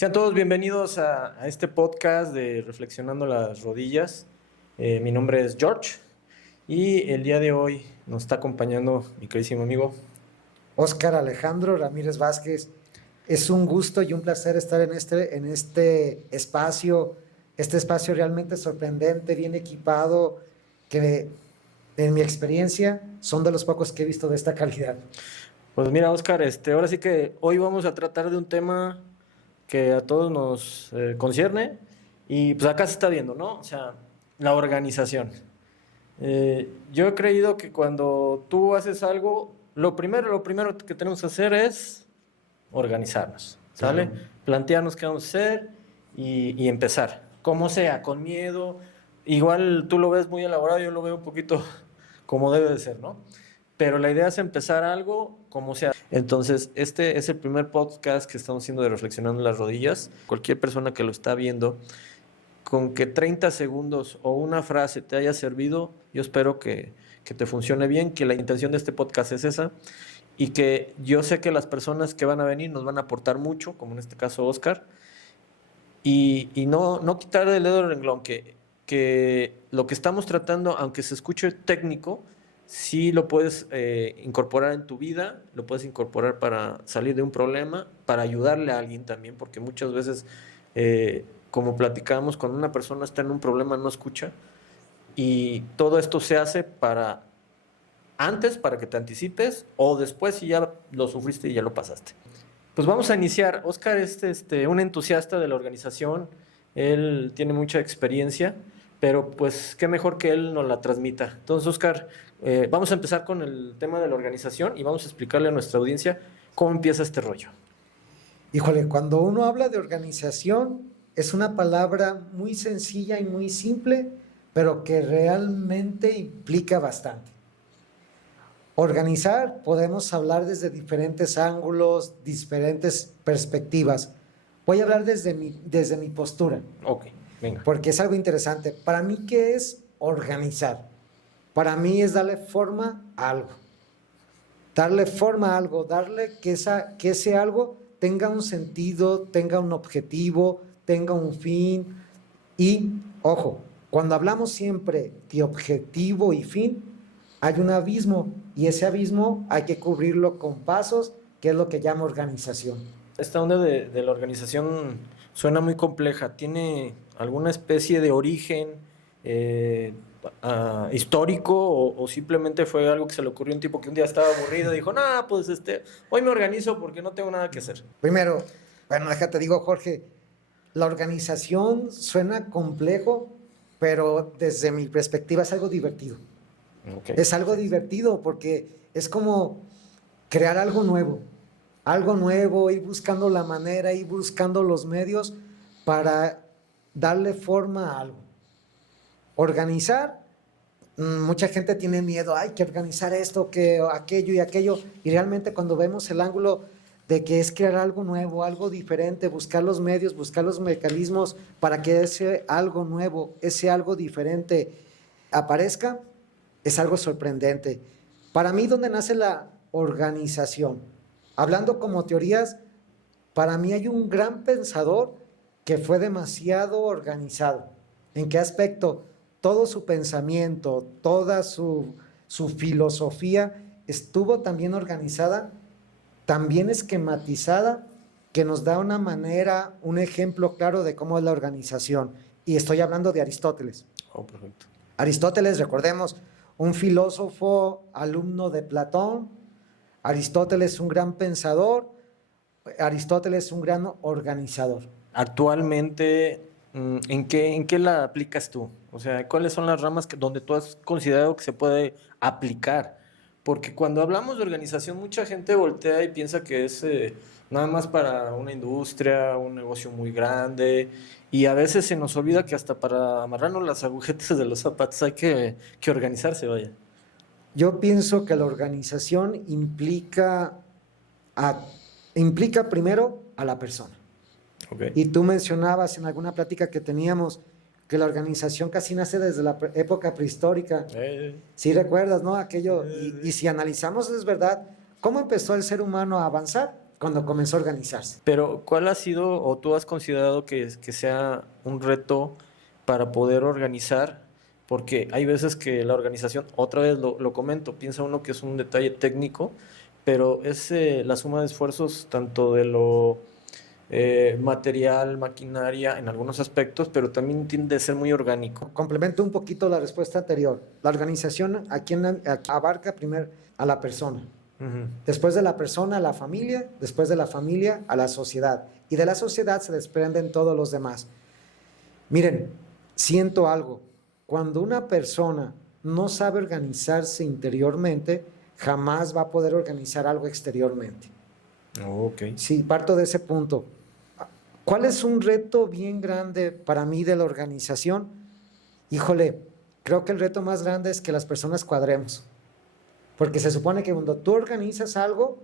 Sean todos bienvenidos a este podcast de Reflexionando las Rodillas. Mi nombre es George y el día de hoy nos está acompañando mi queridísimo amigo Óscar Alejandro Ramírez Vázquez. Es un gusto y un placer estar en este espacio realmente sorprendente, bien equipado, que en mi experiencia son de los pocos que he visto de esta calidad. Pues mira, Óscar, ahora sí que hoy vamos a tratar de un tema que a todos nos concierne y pues acá se está viendo, ¿no? O sea, la organización. Yo he creído que cuando tú haces algo, lo primero que tenemos que hacer es organizarnos, ¿sale? Claro. Plantearnos qué vamos a hacer y empezar, como sea, con miedo. Igual tú lo ves muy elaborado, yo lo veo un poquito como debe de ser, ¿no? Pero la idea es empezar algo como sea. Entonces, este es el primer podcast que estamos haciendo de Reflexionando las Rodillas. Cualquier persona que lo está viendo, con que 30 segundos o una frase te haya servido, yo espero que te funcione bien, que la intención de este podcast es esa y que yo sé que las personas que van a venir nos van a aportar mucho, como en este caso Oscar, y no quitar el dedo del renglón, que lo que estamos tratando, aunque se escuche técnico, sí lo puedes incorporar en tu vida, lo puedes incorporar para salir de un problema, para ayudarle a alguien también, porque muchas veces, como platicamos, cuando una persona está en un problema no escucha, y todo esto se hace para antes, para que te anticipes, o después si ya lo sufriste y ya lo pasaste. Pues vamos a iniciar. Oscar es un entusiasta de la organización, él tiene mucha experiencia, pero pues qué mejor que él nos la transmita. Entonces, Oscar, vamos a empezar con el tema de la organización y vamos a explicarle a nuestra audiencia cómo empieza este rollo. Híjole, cuando uno habla de organización, es una palabra muy sencilla y muy simple, pero que realmente implica bastante. Organizar, podemos hablar desde diferentes ángulos, diferentes perspectivas. Voy a hablar desde mi postura. Ok, venga. Porque es algo interesante. Para mí, ¿qué es organizar? Para mí es darle forma a algo. Darle forma a algo, darle que ese algo tenga un sentido, tenga un objetivo, tenga un fin. Y, ojo, cuando hablamos siempre de objetivo y fin, hay un abismo y ese abismo hay que cubrirlo con pasos, que es lo que llamo organización. Esta onda de la organización suena muy compleja. ¿Tiene alguna especie de origen histórico o simplemente fue algo que se le ocurrió a un tipo que un día estaba aburrido y dijo, nah, pues hoy me organizo porque no tengo nada que hacer? Primero, bueno, déjate digo, Jorge, la organización suena complejo, pero desde mi perspectiva es algo divertido. Okay. Es algo divertido porque es como crear algo nuevo, ir buscando la manera, ir buscando los medios para darle forma a algo. Organizar, mucha gente tiene miedo, hay que organizar esto, que aquello y aquello, y realmente cuando vemos el ángulo de que es crear algo nuevo, algo diferente, buscar los medios, buscar los mecanismos para que ese algo nuevo, ese algo diferente aparezca, es algo sorprendente. Para mí, ¿dónde nace la organización? Hablando como teorías, para mí hay un gran pensador que fue demasiado organizado. ¿En qué aspecto? Todo su pensamiento, toda su filosofía estuvo también organizada, también esquematizada, que nos da una manera, un ejemplo claro de cómo es la organización. Y estoy hablando de Aristóteles. Oh, perfecto. Aristóteles, recordemos, un filósofo, alumno de Platón. Aristóteles, un gran pensador. Aristóteles, un gran organizador. Actualmente, ¿en qué la aplicas tú? O sea, ¿cuáles son las ramas donde tú has considerado que se puede aplicar? Porque cuando hablamos de organización, mucha gente voltea y piensa que es nada más para una industria, un negocio muy grande, y a veces se nos olvida que hasta para amarrarnos las agujetas de los zapatos hay que organizarse, vaya. Yo pienso que la organización implica primero a la persona. Okay. Y tú mencionabas en alguna plática que teníamos que la organización casi nace desde la época prehistórica. Sí recuerdas, ¿no? Aquello, y si analizamos, es verdad, ¿cómo empezó el ser humano a avanzar? cuando comenzó a organizarse. Pero, ¿cuál ha sido o tú has considerado que sea un reto para poder organizar? Porque hay veces que la organización, otra vez lo comento, piensa uno que es un detalle técnico, pero es la suma de esfuerzos tanto de lo material, maquinaria, en algunos aspectos, pero también tiende a ser muy orgánico. Complemento un poquito la respuesta anterior. La organización aquí abarca primero a la persona, Ujú. después de la persona a la familia, después de la familia a la sociedad, y de la sociedad se desprenden todos los demás. Miren, siento algo. Cuando una persona no sabe organizarse interiormente, jamás va a poder organizar algo exteriormente. Ok. Sí, parto de ese punto. ¿Cuál es un reto bien grande para mí de la organización? Híjole, creo que el reto más grande es que las personas cuadremos. Porque se supone que cuando tú organizas algo,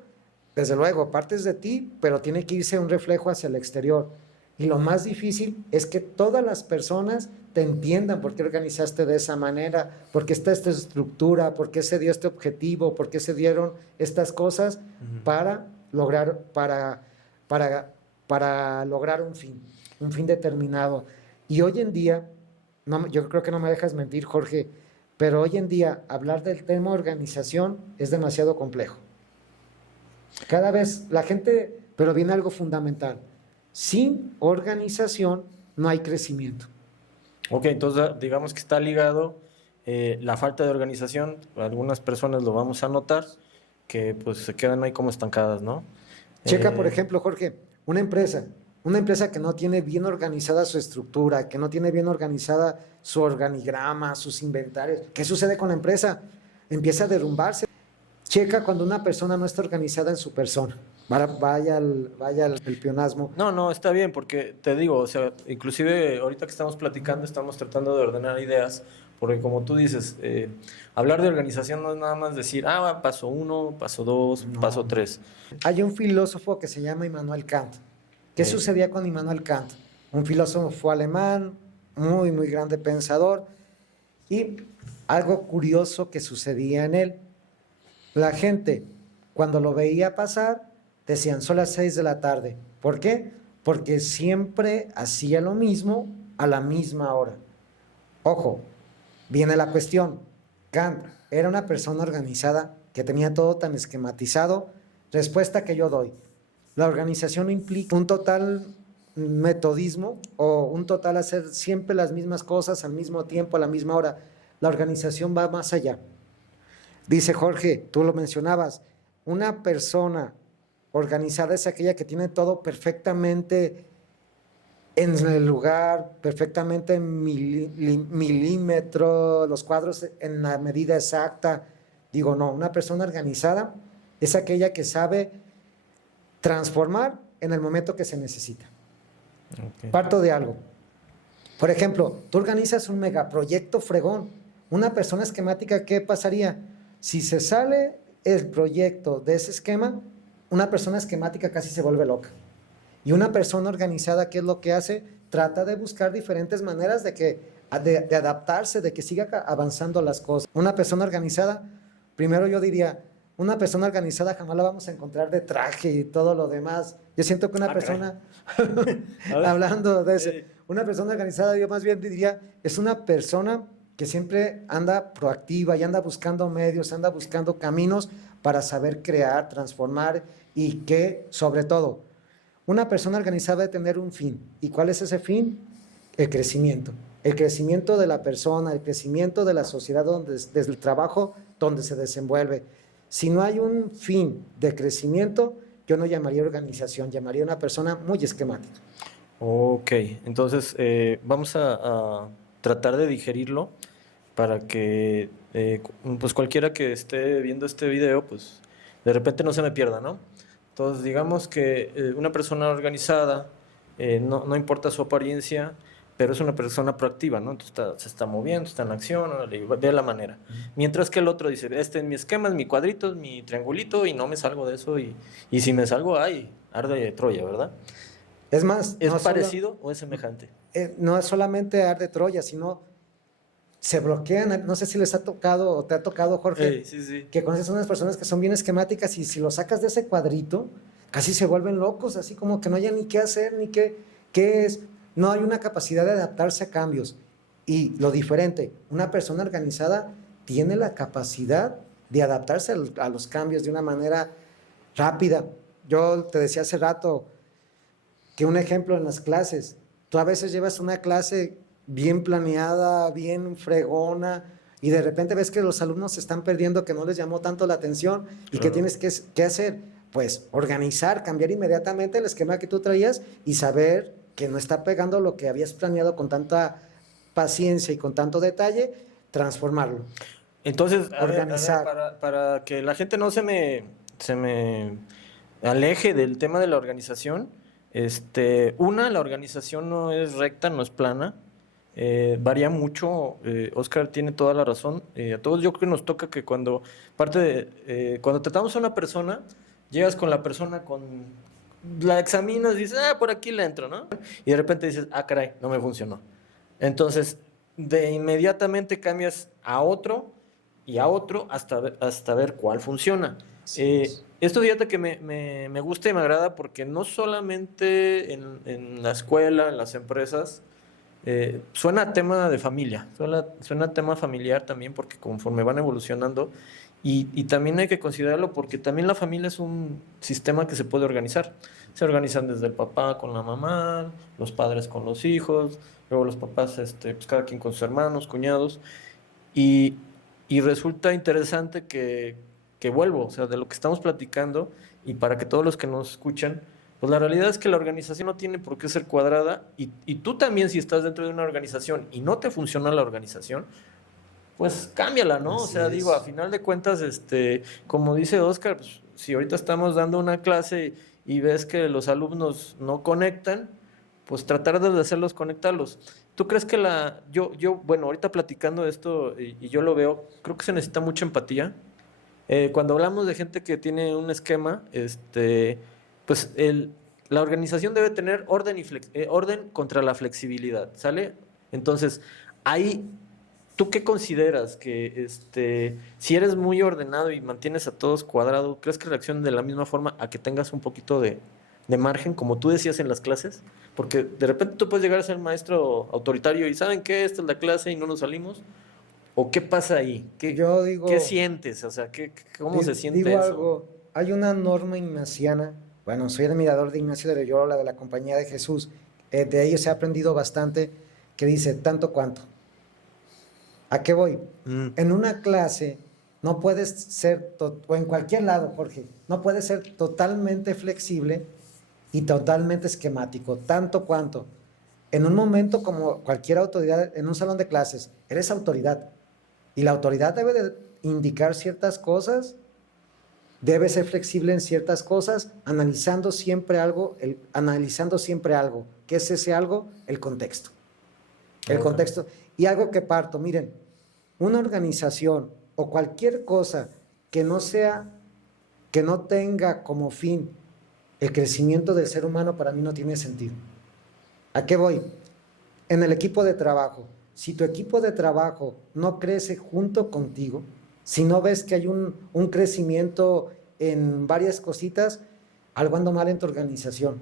desde luego, partes de ti, pero tiene que irse un reflejo hacia el exterior. Y lo más difícil es que todas las personas te entiendan por qué organizaste de esa manera, por qué está esta estructura, por qué se dio este objetivo, por qué se dieron estas cosas Ujú. para lograr, para lograr un fin determinado. Y hoy en día, no, yo creo que no me dejas mentir, Jorge, pero hoy en día hablar del tema organización es demasiado complejo. Cada vez la gente, pero viene algo fundamental. Sin organización no hay crecimiento. Ok, entonces digamos que está ligado la falta de organización. Algunas personas lo vamos a notar que pues se quedan ahí como estancadas, ¿no? Checa, por Eh, ejemplo, Jorge, una empresa que no tiene bien organizada su estructura, que no tiene bien organizada su organigrama, sus inventarios. ¿Qué sucede con la empresa? Empieza a derrumbarse. Checa cuando una persona no está organizada en su persona. Vaya el pleonasmo. no, no, está bien, porque te digo, o sea, inclusive ahorita que estamos platicando, estamos tratando de ordenar ideas, porque como tú dices, hablar de organización no es nada más decir, paso uno, paso dos, paso No. tres. Hay un filósofo que se llama Immanuel Kant. ¿Qué Ok. sucedía con Immanuel Kant? Un filósofo alemán, muy, muy grande pensador, y algo curioso que sucedía en él. La gente, cuando lo veía pasar, decían, son las 6 de la tarde. ¿Por qué? Porque siempre hacía lo mismo a la misma hora. Ojo, viene la cuestión. Kant era una persona organizada que tenía todo tan esquematizado. Respuesta que yo doy. La organización implica un total metodismo o un total hacer siempre las mismas cosas al mismo tiempo, a la misma hora. La organización va más allá. Dice Jorge, tú lo mencionabas, una persona organizada es aquella que tiene todo perfectamente en el lugar, perfectamente en milímetro, los cuadros en la medida exacta. Digo, no, una persona organizada es aquella que sabe transformar en el momento que se necesita. Ok. Parto de algo. Por ejemplo, tú organizas un megaproyecto fregón. Una persona esquemática, ¿qué pasaría? Si se sale el proyecto de ese esquema, una persona esquemática casi se vuelve loca. Y una persona organizada, ¿qué es lo que hace? Trata de buscar diferentes maneras de adaptarse, de que siga avanzando las cosas. Una persona organizada, primero yo diría, una persona organizada jamás la vamos a encontrar de traje y todo lo demás. Yo siento que una persona, hablando de eso, una persona organizada, yo más bien diría, es una persona que siempre anda proactiva y anda buscando medios, anda buscando caminos para saber crear, transformar y que, sobre todo, una persona organizada debe tener un fin. ¿Y cuál es ese fin? El crecimiento. El crecimiento de la persona, el crecimiento de la sociedad desde el trabajo donde se desenvuelve. Si no hay un fin de crecimiento, yo no llamaría organización, llamaría una persona muy esquemática. Ok, entonces vamos a tratar de digerirlo para que pues cualquiera que esté viendo este video, pues de repente no se me pierda, ¿no? Entonces digamos que una persona organizada, no importa su apariencia, pero es una persona proactiva, ¿no? Entonces se está moviendo, está en acción, órale, ve la manera. Mientras que el otro dice, este es mi esquema, es mi cuadrito, es mi triangulito y no me salgo de eso y si me salgo, ay, arde de Troya, ¿verdad? Es más, ¿Es parecido o es semejante? No es solamente ar de Troya, sino se bloquean. No sé si les ha tocado o te ha tocado, Jorge, Sí, sí. que conoces a unas personas que son bien esquemáticas y si lo sacas de ese cuadrito, casi se vuelven locos, así como que no hay ni qué hacer, ni qué es. No hay una capacidad de adaptarse a cambios. Y lo diferente, una persona organizada tiene la capacidad de adaptarse a los cambios de una manera rápida. Yo te decía hace rato que un ejemplo en las clases, tú a veces llevas una clase bien planeada, bien fregona, y de repente ves que los alumnos se están perdiendo, que no les llamó tanto la atención, y que tienes que hacer, pues organizar, cambiar inmediatamente el esquema que tú traías y saber que no está pegando lo que habías planeado con tanta paciencia y con tanto detalle, transformarlo. Entonces, Organizar. para que la gente no se me aleje del tema de la organización, la organización no es recta, no es plana, varía mucho. Oscar tiene toda la razón. A todos yo creo que nos toca que cuando tratamos a una persona, llegas con la persona, la examinas y dices, por aquí le entro, ¿no? Y de repente dices, caray, no me funcionó. Entonces, de inmediatamente cambias a otro y a otro hasta ver cuál funciona. Esto fíjate que me gusta y me agrada porque no solamente en la escuela, en las empresas, suena a tema de familia, suena a tema familiar también porque conforme van evolucionando y también hay que considerarlo porque también la familia es un sistema que se puede organizar. Se organizan desde el papá con la mamá, los padres con los hijos, luego los papás, pues cada quien con sus hermanos, cuñados. Y, y resulta interesante que vuelvo, o sea, de lo que estamos platicando, y para que todos los que nos escuchan, pues la realidad es que la organización no tiene por qué ser cuadrada, y tú también si estás dentro de una organización y no te funciona la organización, pues cámbiala, ¿no? O sea, digo, a final de cuentas, como dice Oscar, pues, si ahorita estamos dando una clase y ves que los alumnos no conectan, pues tratar de hacerlos conectarlos. ¿Tú crees que bueno, ahorita platicando de esto y yo lo veo, creo que se necesita mucha empatía? Cuando hablamos de gente que tiene un esquema, pues la organización debe tener orden contra la flexibilidad, ¿sale? Entonces, ahí, ¿tú qué consideras? Que si eres muy ordenado y mantienes a todos cuadrados, ¿crees que reaccionen de la misma forma a que tengas un poquito de margen, como tú decías en las clases? Porque de repente tú puedes llegar a ser maestro autoritario y ¿saben qué? Esta es la clase y no nos salimos. ¿O qué pasa ahí? Yo digo, ¿Qué sientes? O sea, ¿cómo se siente digo eso? algo, hay una norma ignaciana, bueno, soy admirador de Ignacio de Loyola, de la Compañía de Jesús, de ellos he aprendido bastante, que dice, tanto cuanto. ¿A qué voy? En una clase no puedes ser, o en cualquier lado, Jorge, no puedes ser totalmente flexible y totalmente esquemático, tanto cuanto. En un momento como cualquier autoridad, en un salón de clases, eres autoridad. Y la autoridad debe de indicar ciertas cosas, debe ser flexible en ciertas cosas, analizando siempre algo. ¿Qué es ese algo? El contexto. El contexto. Y algo que parto, miren, una organización o cualquier cosa que no tenga como fin el crecimiento del ser humano, para mí no tiene sentido. ¿A qué voy? En el equipo de trabajo. Si tu equipo de trabajo no crece junto contigo, si no ves que hay un crecimiento en varias cositas, algo anda mal en tu organización.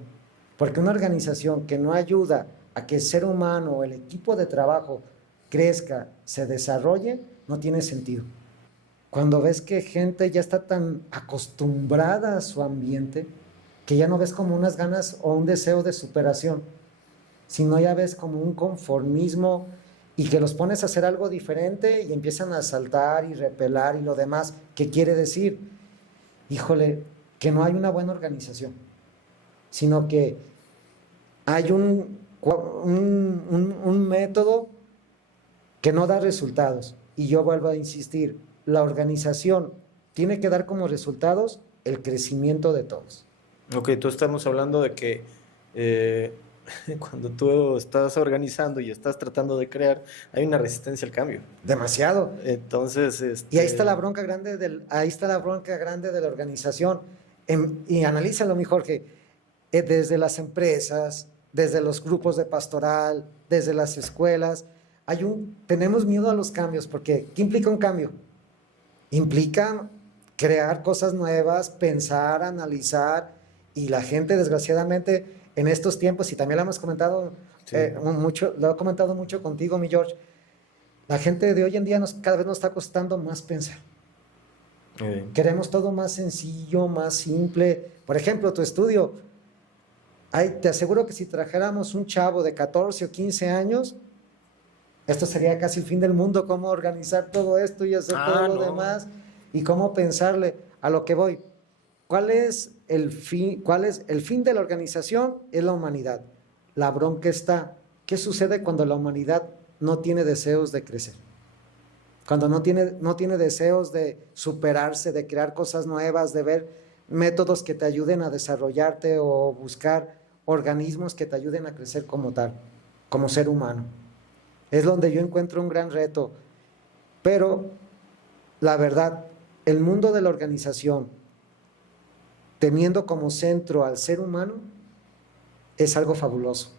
Porque una organización que no ayuda a que el ser humano o el equipo de trabajo crezca, se desarrolle, no tiene sentido. Cuando ves que gente ya está tan acostumbrada a su ambiente, que ya no ves como unas ganas o un deseo de superación, sino ya ves como un conformismo y que los pones a hacer algo diferente y empiezan a saltar y repelar y lo demás, ¿qué quiere decir? Híjole, que no hay una buena organización, sino que hay un método que no da resultados. Y yo vuelvo a insistir, la organización tiene que dar como resultados el crecimiento de todos. Ok, tú estamos hablando de que cuando tú estás organizando y estás tratando de crear, hay una resistencia al cambio. Demasiado. Entonces, Y ahí está la bronca grande de la organización. Y analízalo, mi Jorge, desde las empresas, desde los grupos de pastoral, desde las escuelas, tenemos miedo a los cambios, porque ¿qué implica un cambio? Implica crear cosas nuevas, pensar, analizar Y la gente, desgraciadamente, en estos tiempos, y también lo hemos comentado Sí. mucho, lo he comentado mucho contigo, mi George, la gente de hoy en día cada vez nos está costando más pensar. Queremos todo más sencillo, más simple. Por ejemplo, tu estudio. Te aseguro que si trajéramos un chavo de 14 o 15 años, esto sería casi el fin del mundo, cómo organizar todo esto y hacer todo lo demás y cómo pensarle a lo que voy. ¿Cuál es el fin? ¿Cuál es el fin de la organización? Es la humanidad. La bronca está. ¿Qué sucede cuando la humanidad no tiene deseos de crecer? Cuando no tiene deseos de superarse, de crear cosas nuevas, de ver métodos que te ayuden a desarrollarte o buscar organismos que te ayuden a crecer como tal, como ser humano. Es donde yo encuentro un gran reto. Pero la verdad, el mundo de la organización, teniendo como centro al ser humano, es algo fabuloso,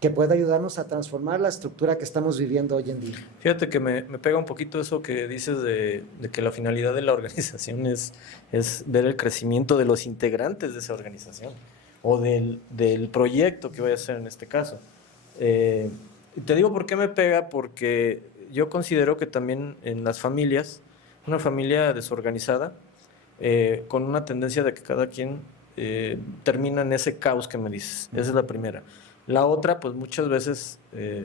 que puede ayudarnos a transformar la estructura que estamos viviendo hoy en día. Fíjate que me pega un poquito eso que dices de que la finalidad de la organización es ver el crecimiento de los integrantes de esa organización o del proyecto que vaya a ser en este caso. Y te digo por qué me pega, porque yo considero que también en las familias, una familia desorganizada, con una tendencia de que cada quien termina en ese caos que me dices. Esa es la primera. La otra, pues muchas veces,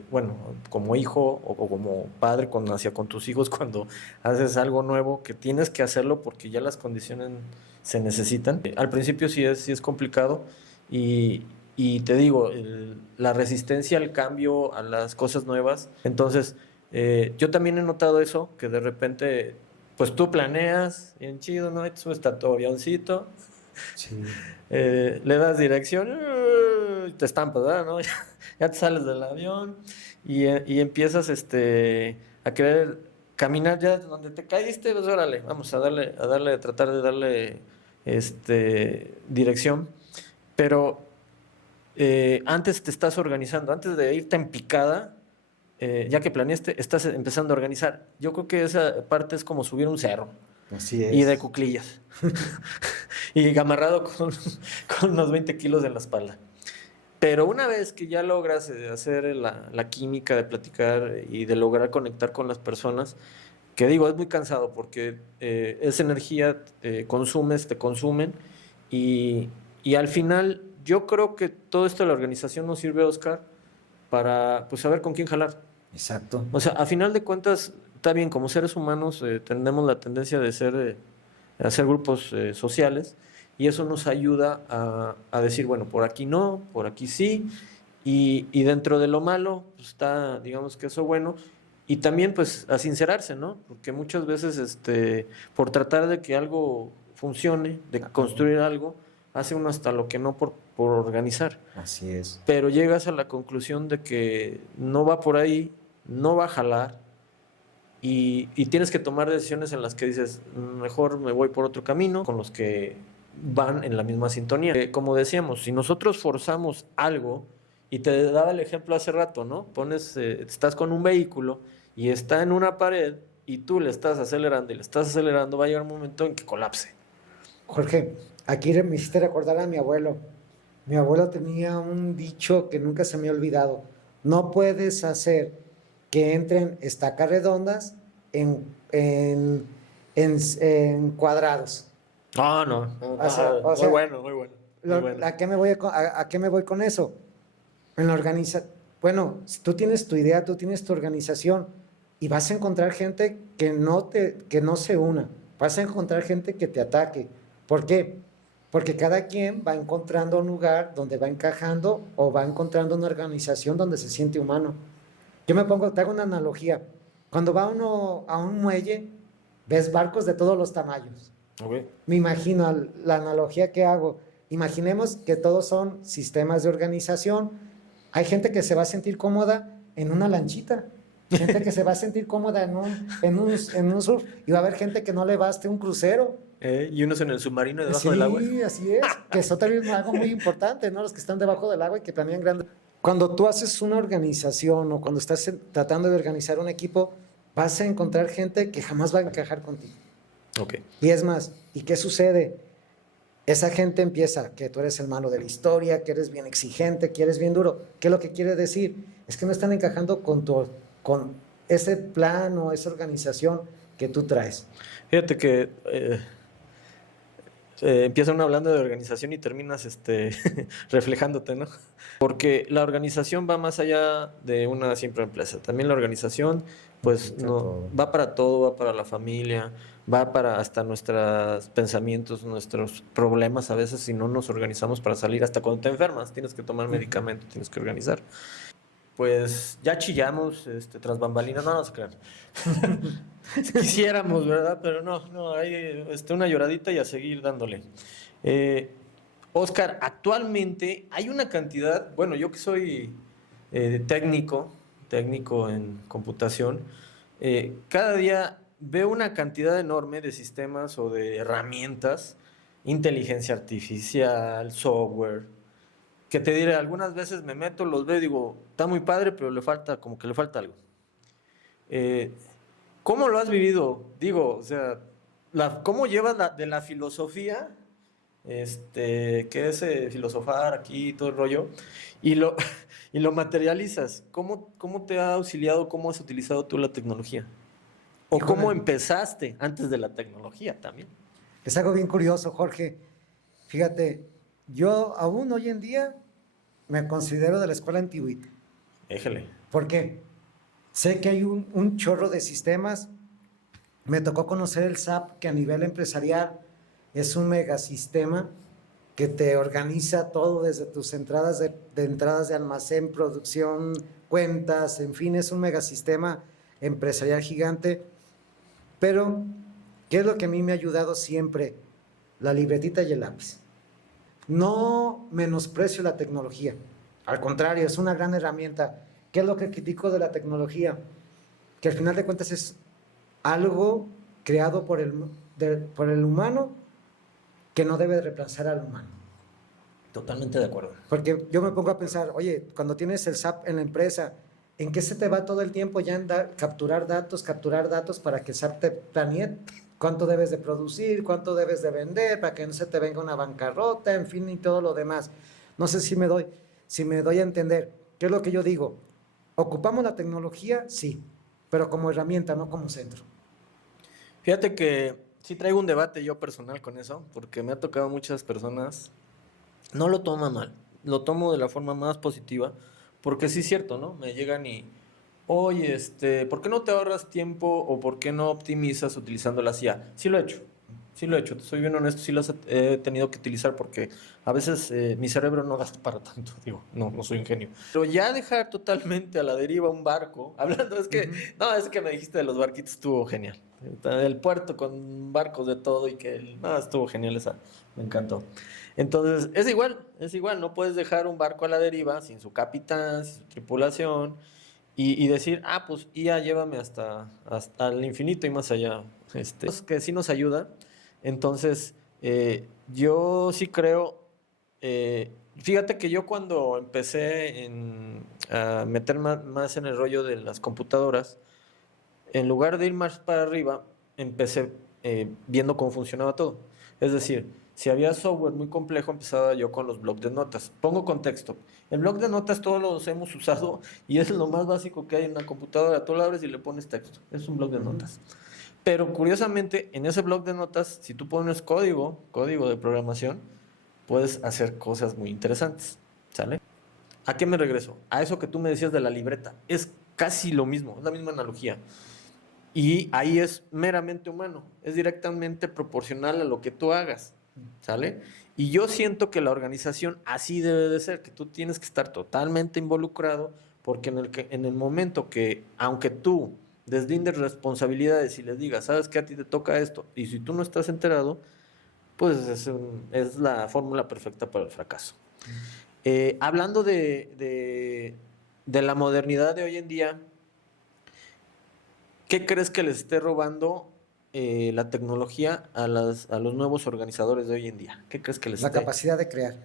bueno, como hijo o como padre, cuando hacia con tus hijos, cuando haces algo nuevo, que tienes que hacerlo porque ya las condiciones se necesitan. Al principio sí es complicado y te digo, la resistencia al cambio, a las cosas nuevas. Entonces, yo también he notado eso, que de repente, pues tú planeas, bien chido, ¿no? Y te subes a tu avioncito, Sí. le das dirección, te estampas, ¿verdad? ¿No? Ya te sales del avión y empiezas a querer caminar ya donde te caíste, pues órale, vamos a tratar de darle dirección. Pero antes te estás organizando, antes de irte en picada, ya que planeaste, estás empezando a organizar. Yo creo que esa parte es como subir un cerro. Así Y de es. cuclillas. Y amarrado con unos 20 kilos en la espalda. Pero una vez que ya logras hacer la química de platicar y de lograr conectar con las personas, que digo, es muy cansado porque esa energía consumes, te consumen y al final yo creo que todo esto de la organización nos sirve, Oscar, para pues saber con quién jalar. Exacto. O sea, a final de cuentas, está bien, como seres humanos tenemos la tendencia de hacer grupos sociales y eso nos ayuda a decir, bueno, por aquí no, por aquí sí, y dentro de lo malo pues, está, digamos que eso bueno, y también pues a sincerarse, ¿no? Porque muchas veces por tratar de que algo funcione, de construir algo, hace uno hasta lo que no por organizar. Así es. Pero llegas a la conclusión de que no va por ahí, no va a jalar y tienes que tomar decisiones en las que dices, mejor me voy por otro camino, con los que van en la misma sintonía. Como decíamos, si nosotros forzamos algo, y te daba el ejemplo hace rato, ¿no? Estás con un vehículo y está en una pared y tú le estás acelerando y le estás acelerando, va a llegar un momento en que colapse. Jorge, aquí me hiciste recordar a mi abuelo. Mi abuelo tenía un dicho que nunca se me ha olvidado. No puedes hacer que entren estacas redondas en cuadrados. No, no, O muy sea, bueno, muy bueno. Muy bueno. ¿a qué me voy a qué me voy con eso? En la bueno, si tú tienes tu idea, tú tienes tu organización y vas a encontrar gente que no se una. Vas a encontrar gente que te ataque. ¿Por qué? Porque cada quien va encontrando un lugar donde va encajando o va encontrando una organización donde se siente humano. Te hago una analogía. Cuando va uno a un muelle, ves barcos de todos los tamaños. Okay. Me imagino la analogía que hago. Imaginemos que todos son sistemas de organización. Hay gente que se va a sentir cómoda en una lanchita, gente que se va a sentir cómoda en un surf, y va a haber gente que no le baste un crucero. Y unos en el submarino debajo Sí, del agua. así es, que eso también es algo muy importante, ¿no? Los que están debajo del agua y que planean grande. Cuando tú haces una organización o cuando estás tratando de organizar un equipo, vas a encontrar gente que jamás va a encajar contigo. Ok. Y es más, ¿y qué sucede? esa gente empieza que tú eres el malo de la historia, que eres bien exigente, que eres bien duro. ¿Qué es lo que quiere decir? Es que no están encajando con ese plan o esa organización que tú traes. Fíjate que empieza uno hablando de organización y terminas reflejándote, ¿no? Porque la organización va más allá de una simple empresa. También la organización, pues, no, va para todo, va para la familia, va para hasta nuestros pensamientos, nuestros problemas a veces si no nos organizamos para salir. Hasta cuando te enfermas, tienes que tomar medicamento, tienes que organizar. Pues ya chillamos, tras bambalinas, no se crean. Quisiéramos, ¿verdad? Pero no, hay una lloradita y a seguir dándole. Oscar, actualmente hay una cantidad, bueno, yo que soy técnico en computación, cada día veo una cantidad enorme de sistemas o de herramientas, inteligencia artificial, software, que te diré, algunas veces me meto, los veo y digo, está muy padre, pero le falta, como que le falta algo. Eh, ¿Cómo lo has vivido? Digo, o sea, ¿cómo llevas de la filosofía, que es filosofar aquí y todo el rollo, y lo, y lo materializas? ¿Cómo te ha auxiliado, cómo has utilizado tú la tecnología? ¿O Híjole, cómo empezaste antes de la tecnología también? es algo bien curioso, Jorge. Fíjate, yo aún hoy en día me considero de la escuela antigüita. Éjele. ¿Por qué? Sé que hay un chorro de sistemas. Me tocó conocer el SAP, que a nivel empresarial es un megasistema que te organiza todo desde tus entradas de entradas de almacén, producción, cuentas, en fin, es un megasistema empresarial gigante. Pero, ¿qué es lo que a mí me ha ayudado siempre? La libretita y el lápiz. No menosprecio la tecnología, al contrario, es una gran herramienta. ¿Qué es lo que critico de la tecnología? Que al final de cuentas es algo creado por el humano que no debe reemplazar al humano. Totalmente de acuerdo. Porque yo me pongo a pensar, oye, cuando tienes el SAP en la empresa, ¿en qué se te va todo el tiempo ya en capturar datos para que el SAP te planee cuánto debes de producir, cuánto debes de vender, para que no se te venga una bancarrota, en fin, y todo lo demás? No sé si me doy a entender. ¿Qué es lo que yo digo? ¿Ocupamos la tecnología? Sí, pero como herramienta, no como centro. Fíjate que sí traigo un debate yo personal con eso, porque me ha tocado muchas personas, no lo toman mal, lo tomo de la forma más positiva, porque sí es cierto, ¿no? Me llegan y, oye, ¿por qué no te ahorras tiempo o por qué no optimizas utilizando la IA? Sí lo he hecho, te soy bien honesto, sí las he tenido que utilizar porque a veces mi cerebro no da para tanto, digo, no soy un genio. Pero ya dejar totalmente a la deriva un barco, hablando, no, es que me dijiste de los barquitos, estuvo genial. El puerto con barcos de todo y no, estuvo genial esa, me encantó. Entonces, es igual, no puedes dejar un barco a la deriva sin su capitán, sin su tripulación y decir, pues IA llévame hasta el infinito y más allá. Que sí nos ayuda. Entonces, yo sí creo, fíjate que yo cuando empecé a meter más en el rollo de las computadoras, en lugar de ir más para arriba, empecé viendo cómo funcionaba todo. Es decir, si había software muy complejo, empezaba yo con los blocs de notas. Pongo contexto. El bloc de notas todos los hemos usado y es lo más básico que hay en una computadora. Tú lo abres y le pones texto. Es un bloc de notas. Pero curiosamente, en ese bloc de notas, si tú pones código de programación, puedes hacer cosas muy interesantes. ¿Sale? ¿A qué me regreso? A eso que tú me decías de la libreta. Es casi lo mismo, es la misma analogía. Y ahí es meramente humano, es directamente proporcional a lo que tú hagas, ¿sale? Y yo siento que la organización así debe de ser, que tú tienes que estar totalmente involucrado, porque en el momento que, aunque tú deslindes responsabilidades y les digas, sabes que a ti te toca esto, y si tú no estás enterado, pues es la fórmula perfecta para el fracaso. Hablando de la modernidad de hoy en día, ¿qué crees que les esté robando la tecnología a los nuevos organizadores de hoy en día? ¿Qué crees que les La esté? capacidad de crear.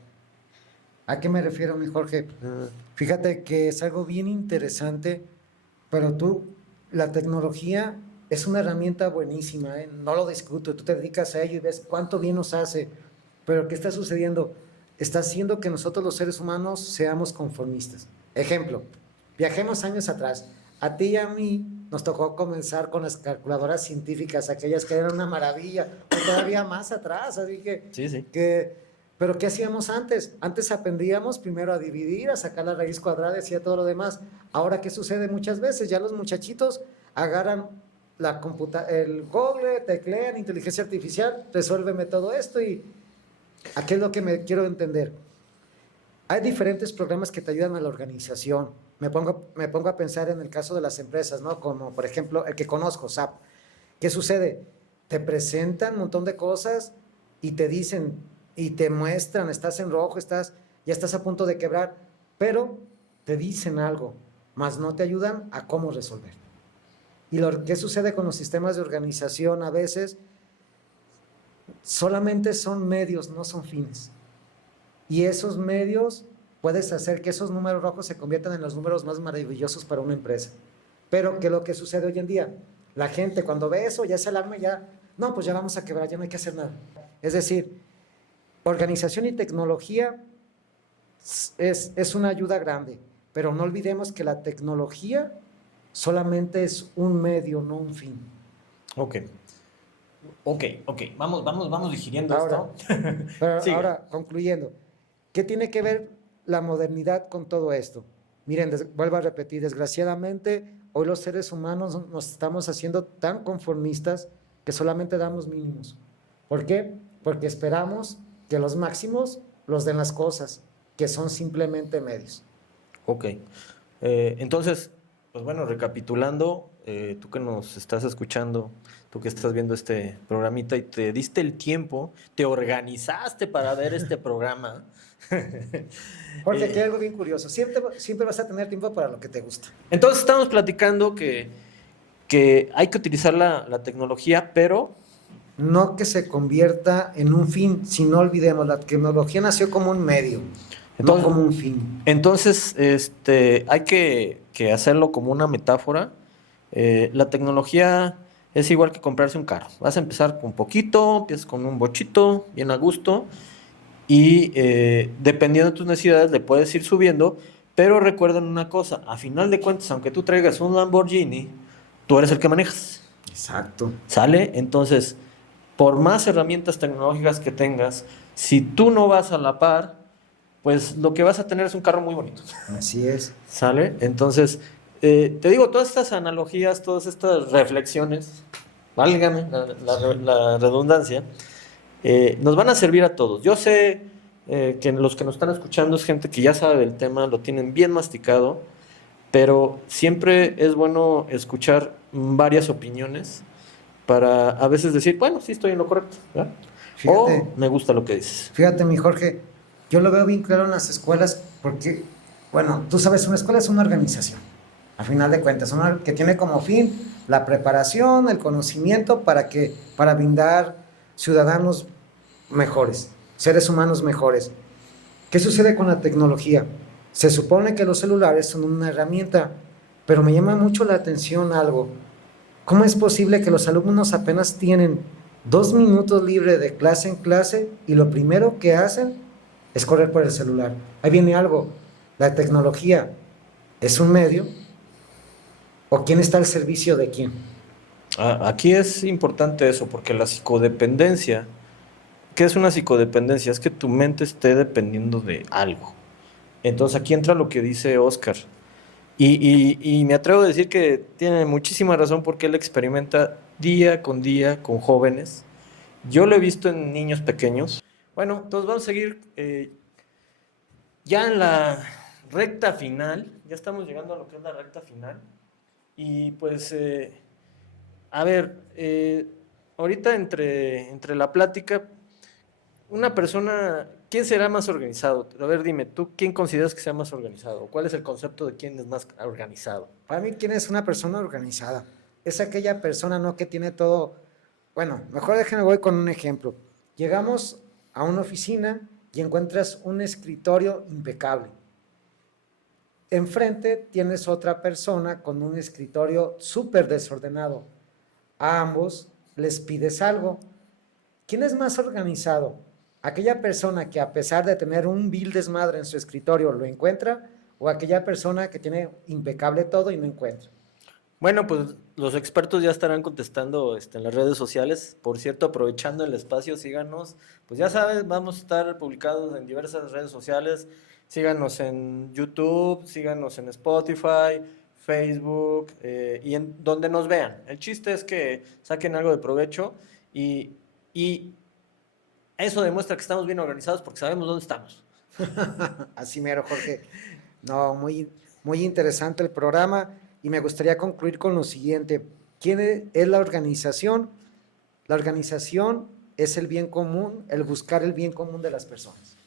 ¿A qué me refiero, mi Jorge? Ah, Fíjate que es algo bien interesante, pero la tecnología es una herramienta buenísima, ¿eh? No lo discuto, tú te dedicas a ello y ves cuánto bien nos hace, Pero ¿qué está sucediendo? Está haciendo que nosotros los seres humanos seamos conformistas. Ejemplo, viajemos años atrás. A ti y a mí nos tocó comenzar con las calculadoras científicas, aquellas que eran una maravilla, o todavía más atrás, así Sí, sí. pero ¿qué hacíamos antes? Antes aprendíamos primero a dividir, a sacar la raíz cuadrada y a todo lo demás. Ahora, ¿qué sucede muchas veces? Ya los muchachitos agarran el Google, teclean inteligencia artificial, resuélveme todo esto y aquí es lo que me quiero entender. Hay diferentes programas que te ayudan a la organización. Me pongo a pensar en el caso de las empresas, ¿no? Como por ejemplo el que conozco, SAP. ¿Qué sucede? Te presentan un montón de cosas y te dicen y te muestran, estás en rojo, ya estás a punto de quebrar, pero te dicen algo, mas no te ayudan a cómo resolver. Y ¿qué sucede con los sistemas de organización? A veces solamente son medios, no son fines. Y esos medios puedes hacer que esos números rojos se conviertan en los números más maravillosos para una empresa. Pero ¿qué es lo que sucede hoy en día? La gente cuando ve eso, ya se alarma, no, pues ya vamos a quebrar, ya no hay que hacer nada. Es decir, organización y tecnología es una ayuda grande, pero no olvidemos que la tecnología solamente es un medio, no un fin. Ok. Vamos digiriendo Ahora, esto. ahora, concluyendo, ¿qué tiene que ver la modernidad con todo esto? Miren, vuelvo a repetir, desgraciadamente, hoy los seres humanos nos estamos haciendo tan conformistas que solamente damos mínimos. ¿Por qué? Porque esperamos que los máximos los den las cosas, que son simplemente medios. Ok. Entonces, pues bueno, recapitulando, tú que nos estás escuchando, tú que estás viendo este programita y te diste el tiempo, te organizaste para ver este programa. Jorge, aquí hay algo bien curioso. Siempre vas a tener tiempo para lo que te gusta. Entonces, estamos platicando que hay que utilizar la tecnología, pero No que se convierta en un fin, si no olvidemos, la tecnología nació como un medio, entonces, no como un fin. Entonces, hay que hacerlo como una metáfora. La tecnología es igual que comprarse un carro. Vas a empezar con poquito, empiezas con un bochito, bien a gusto, y dependiendo de tus necesidades le puedes ir subiendo, pero recuerden una cosa, a final de cuentas, aunque tú traigas un Lamborghini, tú eres el que manejas. Exacto. ¿Sale? Entonces, por más herramientas tecnológicas que tengas, si tú no vas a la par, pues lo que vas a tener es un carro muy bonito. Así es. ¿Sale? Entonces, te digo, todas estas analogías, todas estas reflexiones, válgame la redundancia, nos van a servir a todos. Yo sé que los que nos están escuchando es gente que ya sabe del tema, lo tienen bien masticado, pero siempre es bueno escuchar varias opiniones para a veces decir, bueno, sí estoy en lo correcto, ¿verdad? Fíjate, O me gusta lo que dices. fíjate, mi Jorge, yo lo veo bien claro en las escuelas porque, bueno, tú sabes, una escuela es una organización, a final de cuentas, una que tiene como fin la preparación, el conocimiento para brindar ciudadanos mejores, seres humanos mejores. ¿Qué sucede con la tecnología? Se supone que los celulares son una herramienta, pero me llama mucho la atención algo. ¿Cómo es posible que los alumnos apenas tienen 2 minutos libre de clase en clase y lo primero que hacen es correr por el celular? Ahí viene algo. ¿La tecnología es un medio o quién está al servicio de quién? Aquí es importante eso, porque la psicodependencia, ¿qué es una psicodependencia? Es que tu mente esté dependiendo de algo. Entonces aquí entra lo que dice Oscar. Y me atrevo a decir que tiene muchísima razón porque él experimenta día con jóvenes. Yo lo he visto en niños pequeños. Bueno, entonces vamos a seguir ya en la recta final. Ya estamos llegando a lo que es la recta final. Y pues, a ver, ahorita entre la plática, una persona, ¿quién será más organizado? A ver, dime, ¿tú quién consideras que sea más organizado? ¿Cuál es el concepto de quién es más organizado? Para mí, ¿quién es una persona organizada? Es aquella persona, ¿no?, que tiene todo. Bueno, mejor déjenme voy con un ejemplo. Llegamos a una oficina y encuentras un escritorio impecable. Enfrente tienes otra persona con un escritorio súper desordenado. A ambos les pides algo. ¿Quién es más organizado? aquella persona que a pesar de tener un vil desmadre en su escritorio lo encuentra, o aquella persona que tiene impecable todo y no encuentra. Bueno, pues los expertos ya estarán contestando en las redes sociales. Por cierto, aprovechando el espacio, síganos. Pues ya sabes, vamos a estar publicados en diversas redes sociales. Síganos en YouTube, síganos en Spotify, Facebook y en donde nos vean. El chiste es que saquen algo de provecho y eso demuestra que estamos bien organizados porque sabemos dónde estamos. Así mero, Jorge. No, muy interesante el programa y me gustaría concluir con lo siguiente. ¿Quién es la organización? La organización es el bien común, el buscar el bien común de las personas.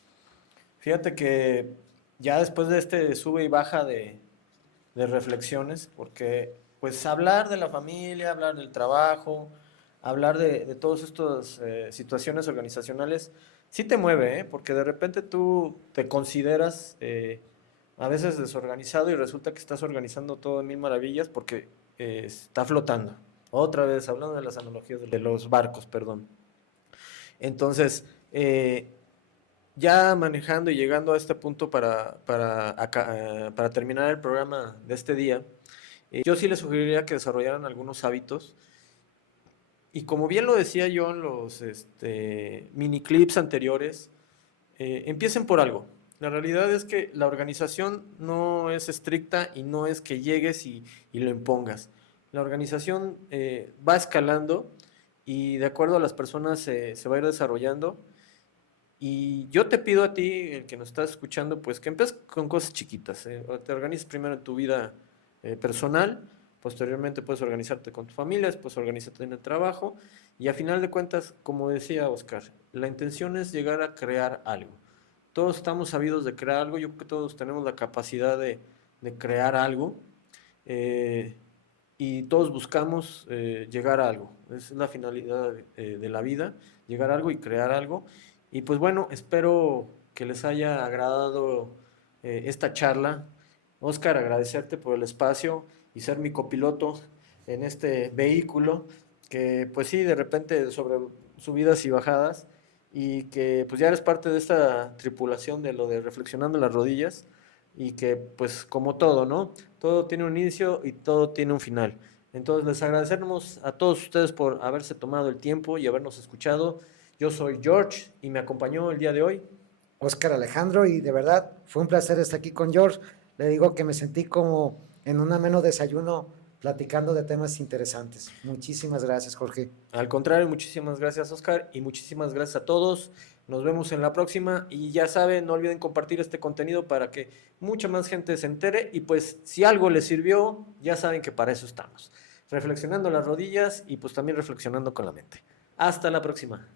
Fíjate que ya después de este sube y baja de reflexiones, porque pues hablar de la familia, hablar del trabajo, hablar de todas estas situaciones organizacionales, sí te mueve, ¿eh? Porque de repente tú te consideras a veces desorganizado y resulta que estás organizando todo en mil maravillas porque está flotando. Otra vez, hablando de las analogías de los barcos, perdón. Entonces, ya manejando y llegando a este punto para terminar el programa de este día, yo sí les sugeriría que desarrollaran algunos hábitos. Y como bien lo decía yo en los mini clips anteriores, empiecen por algo. La realidad es que la organización no es estricta y no es que llegues y lo impongas. La organización va escalando y de acuerdo a las personas se va a ir desarrollando. Y yo te pido a ti, el que nos estás escuchando, pues que empieces con cosas chiquitas. Te organices primero en tu vida personal, posteriormente puedes organizarte con tu familia, después organizarte en el trabajo y a final de cuentas, como decía Oscar, la intención es llegar a crear algo. Todos estamos sabidos de crear algo, yo creo que todos tenemos la capacidad de crear algo eh, y todos buscamos llegar a algo. Esa es la finalidad de la vida, llegar a algo y crear algo. Y pues bueno, espero que les haya agradado esta charla. Oscar, agradecerte por el espacio y ser mi copiloto en este vehículo que pues sí, de repente sobre subidas y bajadas y que pues ya eres parte de esta tripulación de lo de reflexionando en las rodillas y que pues como todo, ¿no? Todo tiene un inicio y todo tiene un final. Entonces les agradecemos a todos ustedes por haberse tomado el tiempo y habernos escuchado. Yo soy George y me acompañó el día de hoy Oscar Alejandro, y de verdad fue un placer estar aquí con George. Le digo que me sentí como en un ameno desayuno platicando de temas interesantes. Muchísimas gracias, Jorge. Al contrario, muchísimas gracias Oscar y muchísimas gracias a todos. Nos vemos en la próxima y ya saben, no olviden compartir este contenido para que mucha más gente se entere y pues si algo les sirvió, ya saben que para eso estamos. Reflexionando las rodillas y pues también reflexionando con la mente. Hasta la próxima.